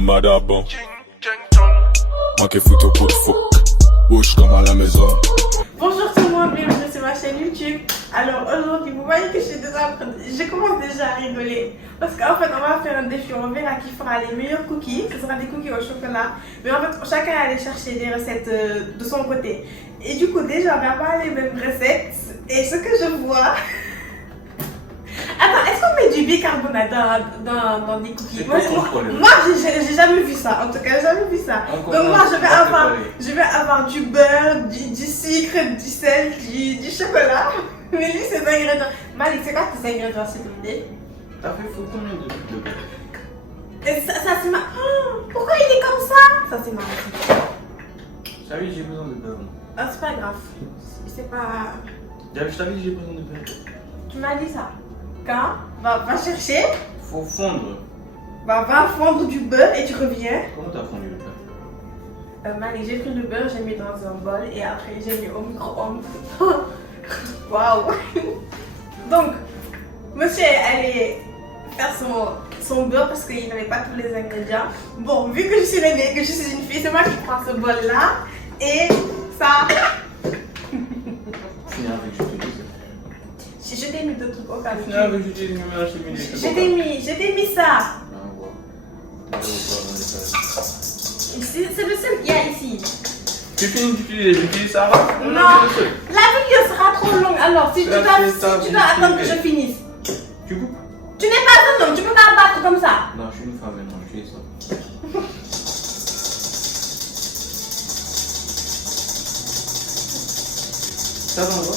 Madabon. Moi qui fous ton coup de fuck. Bouge comme à la maison. T'as fait combien de beurre? Et ça c'est marrant. Oh, pourquoi il est comme ça? Ça, c'est marrant. J'avais dit j'ai besoin de beurre. Ah, c'est pas grave. C'est pas... Je t'avais dit j'ai besoin de beurre. Tu m'as dit ça. Quand? Va chercher. Faut fondre. Va fondre du beurre et tu reviens. Comment t'as fondu le beurre? Malik, j'ai pris le beurre, j'ai mis dans un bol et après j'ai mis au micro-ondes. Waouh! Donc, monsieur est allé faire son beurre parce qu'il n'avait pas tous les ingrédients. Bon, vu que je suis l'aînée, que je suis une fille, c'est moi qui prends ce bol là et ça. Je t'ai mis deux trucs au cas où. Je t'ai mis ça. C'est le seul qu'il y a ici. Tu finis d'utiliser ça va? Non, la vidéo sera trop longue alors si tu dois attendre que je finisse. Tu coupes? Tu n'es pas un homme, tu peux pas battre comme ça. Non, je suis une femme maintenant, je suis ça. Ça va quoi?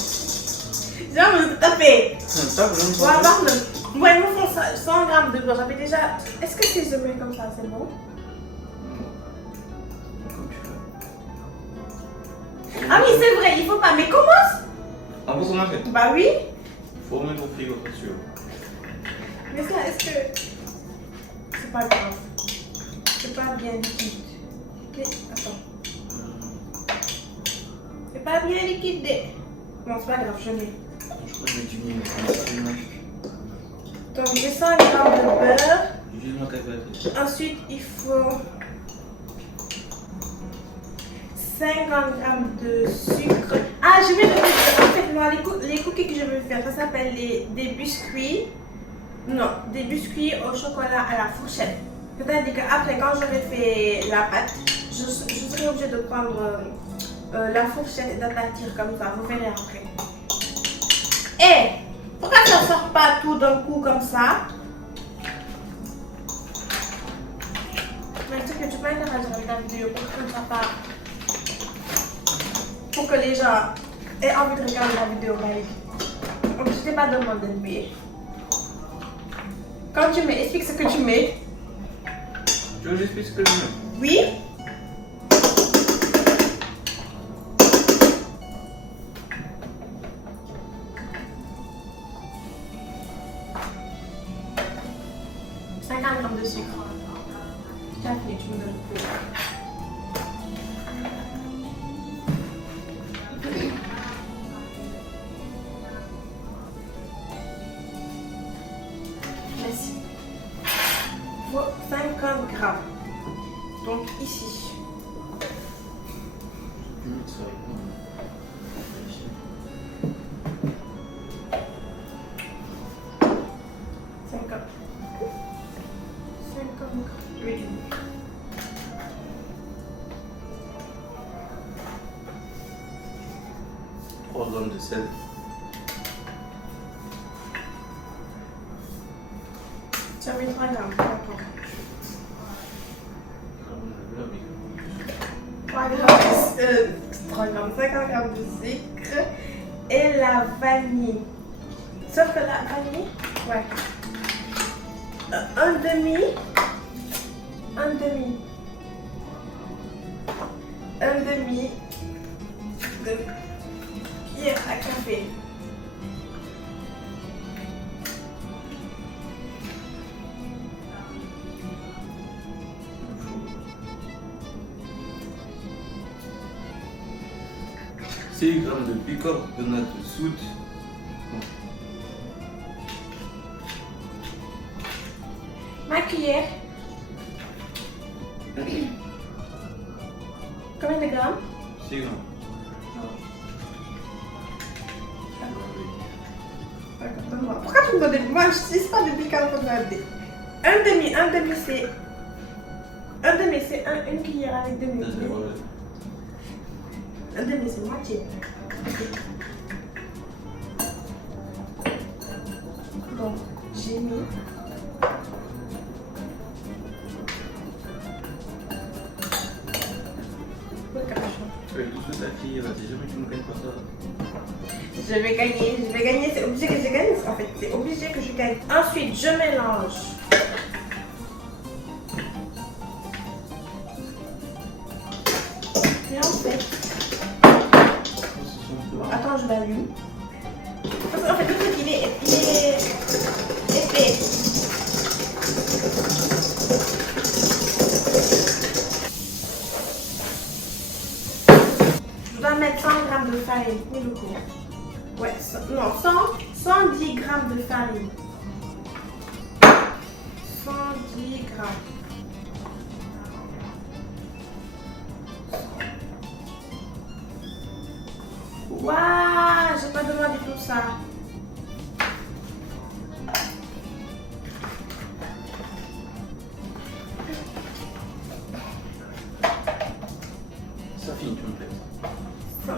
J'ai envie de taper. Ça va, on va voir le... Moi, ils me font 100 grammes de beurre. J'avais déjà... Est-ce que si je mets comme ça, c'est bon? Comme tu veux. Ah oui, c'est vrai, il faut pas. Mais comment? En plus, on a fait. Bah oui. Il faut remettre au frigo, c'est sûr. Mais ça, est-ce que... C'est pas grave. C'est pas bien liquide. Mais, attends. C'est pas bien liquide. Bon, c'est pas grave, je mets. Je crois que je vais diminuer. Donc, j'ai 100 grammes de beurre. Juste ma calculatrice. Ensuite, il faut 50 grammes de sucre. Ah, je vais le mettre. En fait, moi, les cookies que je veux faire, ça s'appelle des biscuits. Non, des biscuits au chocolat à la fourchette. C'est-à-dire qu'après, quand j'aurai fait la pâte, je serai obligée de prendre la fourchette et d'aplatir comme ça. Vous verrez après. Et pourquoi ça ne sort pas tout d'un coup comme ça? Mais tu sais que tu peux interagir avec la vidéo pour que les gens aient envie de regarder la vidéo. Donc je t'ai pas demandé de mettre. Quand tu mets, explique ce que tu mets. Tu veux que j'explique ce que je mets? Oui. De sucre. Tu as fini, tu me donnes plus. Merci. Il faut 50 grammes. Donc ici. Ordonne de sel. Tu as mis 3 grammes. D'accord. 3 grammes, 50 grammes de sucre et la vanille. Sauf que la vanille, ouais. Un demi de cuillère à café. Six grammes de bicarbonate de soude. Ma cuillère. Combien de grammes? 6 grammes. Pourquoi tu me donnes des... Moi, je n'utilise pas de bicarbonate pour regarder. Un demi, c'est... Un demi, c'est une cuillère avec demi. Un demi, c'est moitié. Bon, j'ai mis... Avec tout ce que t'as dit, jamais tu ne gagnes pas ça. Je vais gagner, c'est obligé que je gagne en fait, c'est obligé que je gagne. Ensuite, je mélange. Et en fait, attends, je l'allume. Parce qu'en fait, le truc, il est épais. Je dois mettre 100 grammes de farine, ni le coup. Ouais, non, 110 grammes de farine. 110 grammes. Waouh, j'ai pas demandé tout ça. Ça finit, tu me plais. Ça.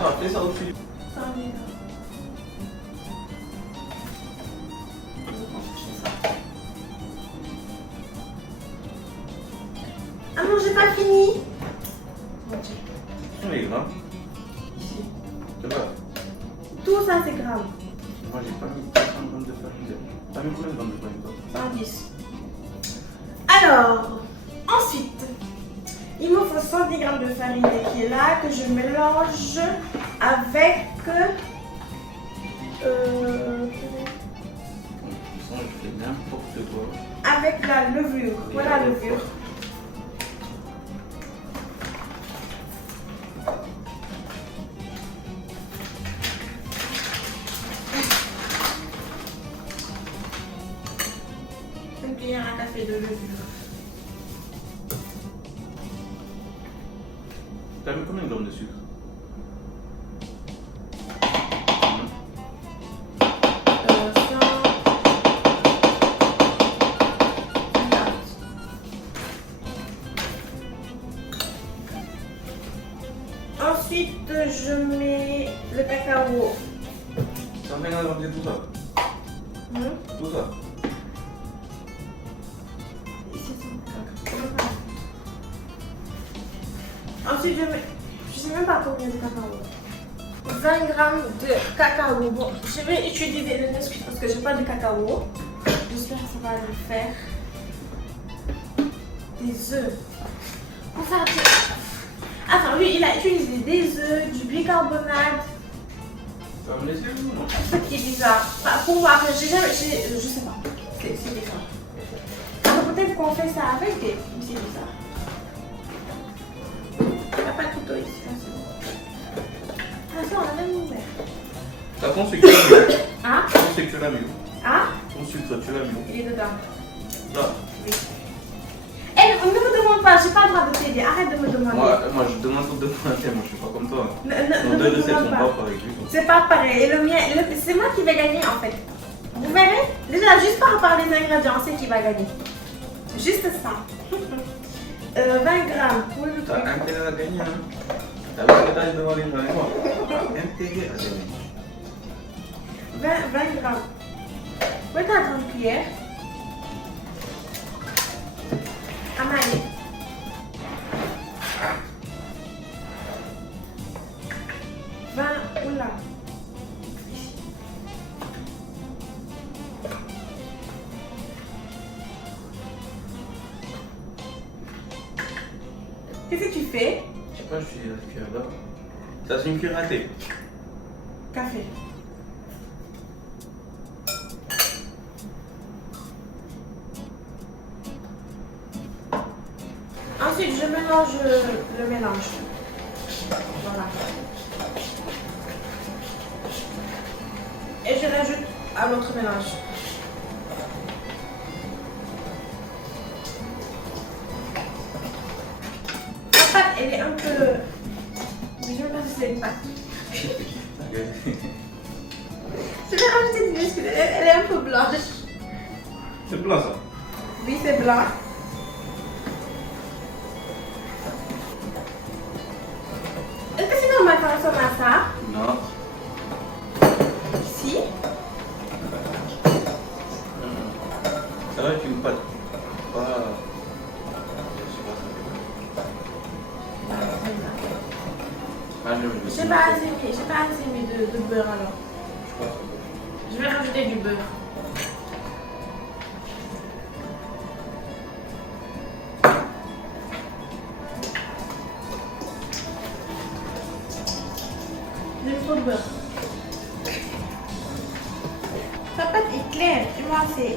Ah, fais ça au-dessus. 110 grammes. Ah non, j'ai pas fini. Oui, grammes. Ici. C'est pas. Tout ça, c'est grammes. Moi, j'ai pas mis 100 grammes de farine. T'as mis combien de grammes de farine, toi? 110. Alors, ensuite, il me faut 110 grammes de farine qui est là, que je mélange avec... Ça, je fais n'importe quoi. avec la levure. Voilà la levure. Une cuillère à café de levure. T'as mis combien de grammes de sucre? Ensuite, je mets le cacao. 150 grammes de tout ça. Tout ça. Ici, c'est le cacao. Ensuite, je mets... Je sais même pas combien de cacao. 20 grammes de cacao. Bon, je vais utiliser le Nesquik parce que j'ai pas de cacao. J'espère que ça va le faire. Des œufs. Pour faire du... Attends, lui, il a utilisé des œufs, du bicarbonate. Tu vas me laisser ou non? Ce qui est bizarre. Enfin, pour moi, je sais pas. C'est bizarre. Alors, peut-être qu'on fait ça avec des... C'est bizarre. Il n'y a pas de couteau ici. Ah, ça, on a même ouvert. T'as ton sucre, tu l'as mis. Hein? Ton sucre, tu l'as mis. Hein? Ton sucre, tu l'as mis. Il est dedans. Là. Oui. Eh, ne me demande pas, j'ai pas le droit de t'aider. Arrête de me demander. Moi, je demande tout de suite, moi, je suis pas comme toi. Ne Nos me deux recettes demande sont pas. pas pareilles du tout. C'est pas pareil. Et le mien, c'est moi qui vais gagner en fait. Vous verrez? Déjà, juste par rapport aux ingrédients, c'est qui va gagner. Juste ça. 20 grammes pour le T'as truc. intérêt à gagner, hein. T'as vu que t'as devant les gens et moi. T'as intérêt à gagner. 20 grammes. Où est ta grande cuillère? Amalie. Oula. Qu'est-ce que tu fais? Je sais pas, je suis à la cuillère là. Ça, c'est une cuillère à thé. Café. Ensuite, je mélange le mélange. Voilà. Et je rajoute à l'autre mélange. La pâte, elle est un peu... Mais je ne sais pas si c'est une pâte. Je vais rajouter du lait parce qu'elle est un peu blanche. C'est blanc ça. Oui, c'est blanc. Est-ce que c'est normal quand on ressemble à ça? Non. Si. Ça va être une pâte. Pas. Je sais pas. Ah, J'ai pas assez mis de beurre alors. Je vais rajouter du beurre. J'ai mis trop de beurre. Ta pâte est claire, tu vois, c'est...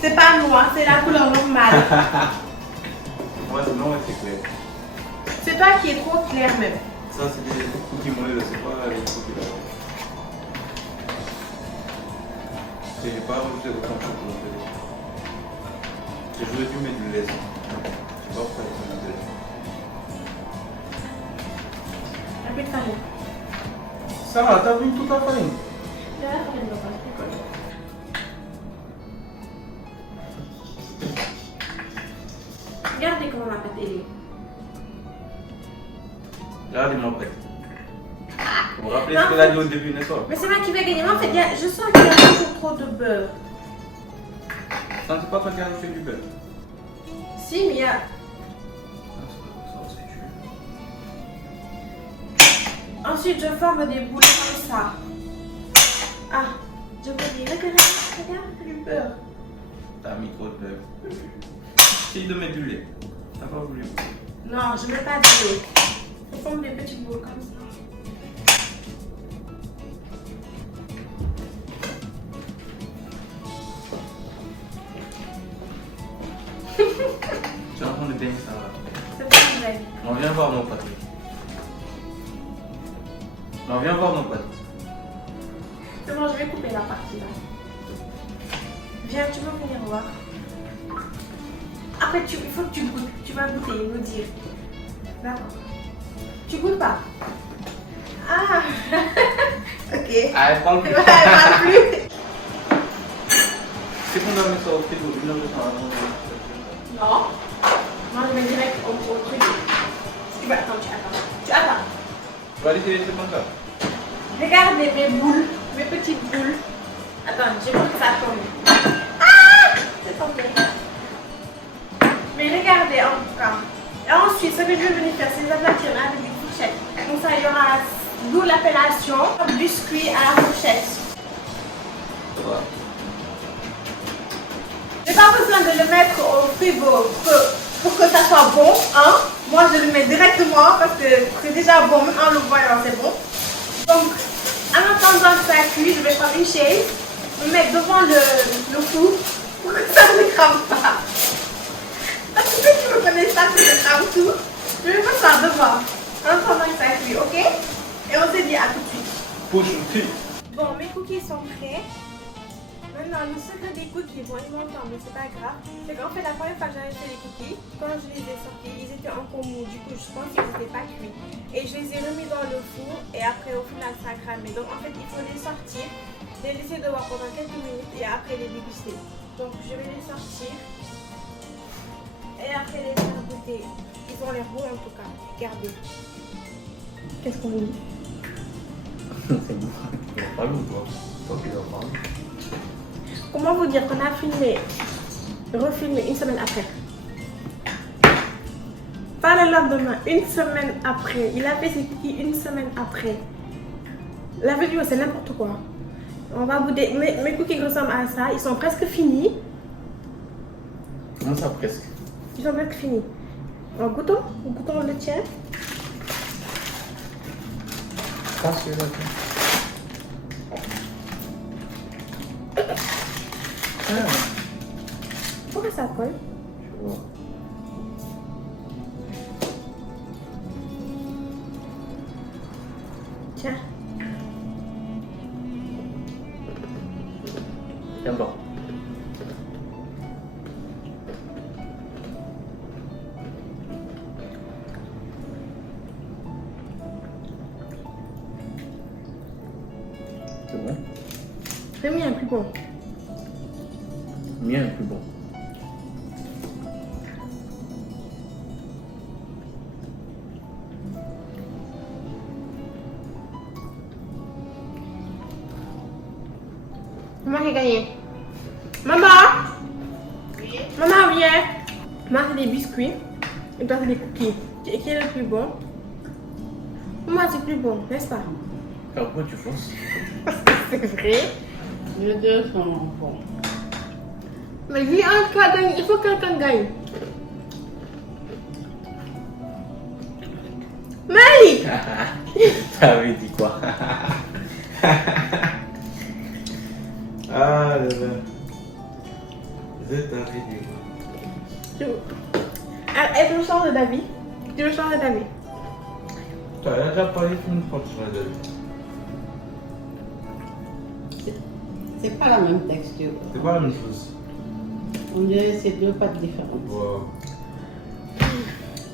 C'est pas noir, c'est la couleur normale. Moi, c'est non, c'est clair. C'est toi qui est trop clair même. Ça, c'est des cookies moelleux, c'est pas les cookies là. J'ai pas rajouté autant de chocolat. Je voulais dû mettre du lait. Je sais pas pourquoi j'ai mis du lait. Un peu de farine. Sarah, t'as vu toute la farine? De la farine, papa, je rigole. Regardez comment ma pâte est. Regardez-moi prêt. Vous vous rappelez ce qu'elle a dit au début, n'est-ce pas? Mais c'est moi qui vais gagner. Mais en fait, je sens qu'il y a toujours trop de beurre. Non, c'est pas toi qui as rajouté du beurre. Si, mais il y a... Ensuite, je forme des boules comme ça. Ah, je vous dis, regarde, c'est du beurre. T'as mis trop de beurre. Essaye de mettre du lait. T'as pas voulu. Non, je ne mets pas de lait. Je forme des petites boules comme ça. Tu es en train de baigner ça là. C'est pas vrai. On vient voir mon pâté. On vient voir mon pâté. C'est bon, je vais couper la partie là. Viens, tu peux venir voir. Après, il faut que tu goûtes. Tu vas goûter et nous dire. D'accord. Tu goûtes pas? Ah. Ok. Ah, elle parle plus. Elle parle plus. C'est qu'on doit mettre ça au frigo, une heure de temps avant. Non. Moi, je vais direct au truc. Tu vas attendre, tu attends. Tu attends. Tu vas laisser les trucs comme ça. Regardez mes boules, mes petites boules. Attends, j'ai vu que ça tombe. Ah! C'est tombé. Mais regardez en tout cas. Et ensuite, ce que je vais venir faire, c'est les aplatir avec une fourchette. Comme ça, il y aura d'où l'appellation biscuit à la fourchette. Ça va. J'ai pas besoin de le mettre au frigo pour que ça soit bon. Hein? Moi, je le mets directement parce que c'est déjà bon, même en le voyant, c'est bon. Donc, en attendant que ça cuit, je vais prendre une chaise, me mettre devant le four pour que ça ne crame pas. Parce que si tu me connais ça, tu me crames tout. Je vais faire ça devant, en attendant que ça cuit, ok? Et on se dit à tout de suite. Push une fille. Bon, mes cookies sont prêts. Maintenant, le secret des cookies, bon, ils m'entendent, mais c'est pas grave. C'est qu'en fait, la première fois que j'avais fait les cookies, quand je les ai sortis, ils étaient encore mous. Du coup, je pense qu'ils n'étaient pas cuits. Et je les ai remis dans le four et après, au final, ça a cramé. Donc, en fait, il faut les sortir, les laisser dehors pendant quelques minutes et après les déguster. Donc, je vais les sortir et après les faire goûter. Ils ont l'air bons en tout cas. Regardez. Qu'est-ce qu'on dit? C'est bon. Il va pas nous toi. Toi qui dois parler. Comment vous dire qu'on a filmé, refilmé une semaine après? Pas le lendemain, une semaine après. Il a fait ses cookies une semaine après. La vidéo, c'est n'importe quoi. On va goûter. Mes cookies ressemblent à ça. Ils sont presque finis. Comment ça presque? Ils sont presque finis. Alors, goûtons le tien. Pas celui-là. Pourquoi ça colle? Je vois. Tiens pas. C'est bon? Le mien est plus bon. Le mien est plus bon. Maman qui a gagné. Maman! Oui. Maman, viens. Maman, c'est des biscuits. Et toi, c'est des cookies. Qui est le plus bon? Maman, c'est plus bon, n'est-ce pas? Pourquoi tu penses? C'est vrai. Les deux sont bons. Mais lui, un cas gagne, il faut que quelqu'un gagne. Malik! T'avais dit quoi? Ah là là. Je t'avais dit quoi? Elle me change d'avis. Tu me changes d'avis. Tu as déjà parlé une fois sur la date. C'est pas la même texture. C'est pas la même chose. On dirait que c'est deux pâtes différentes. Wow.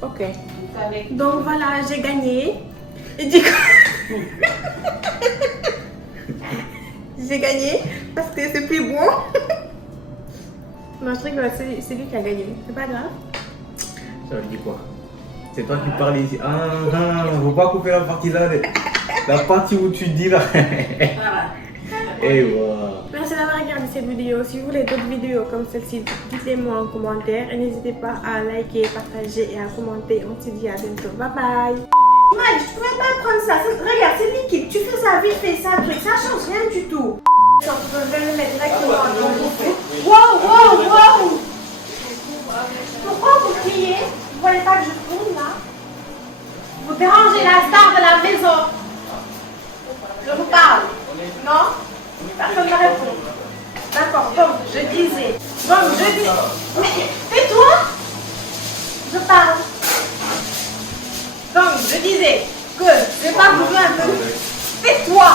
Ok. Vous savez que- Donc voilà, j'ai gagné. Et du coup, j'ai gagné parce que c'est plus bon. Non, je rigole, c'est lui qui a gagné. C'est pas grave. Ça veut dire quoi? C'est toi qui parles ici. Faut pas couper la partie là. La partie où tu dis là. Voilà. Et voilà. Merci d'avoir regardé cette vidéo. Si vous voulez d'autres vidéos comme celle-ci, dites-les moi en commentaire. Et n'hésitez pas à liker, partager et à commenter. On se dit à bientôt. Bye bye. Mike, je pouvais pas prendre ça. Regarde, c'est liquide. Tu fais ça vite fait, ça truc. Ça change rien du tout. Je vais le mettre directement dans le feu. Wow. Pourquoi vous criez? Vous voyez pas que je tourne là? Vous dérangez la star de la maison. Je vous parle. Non? Personne ne répond. D'accord, donc je disais. Mais tais-toi! Je parle. Donc je disais que j'ai pas besoin de. Tais-toi!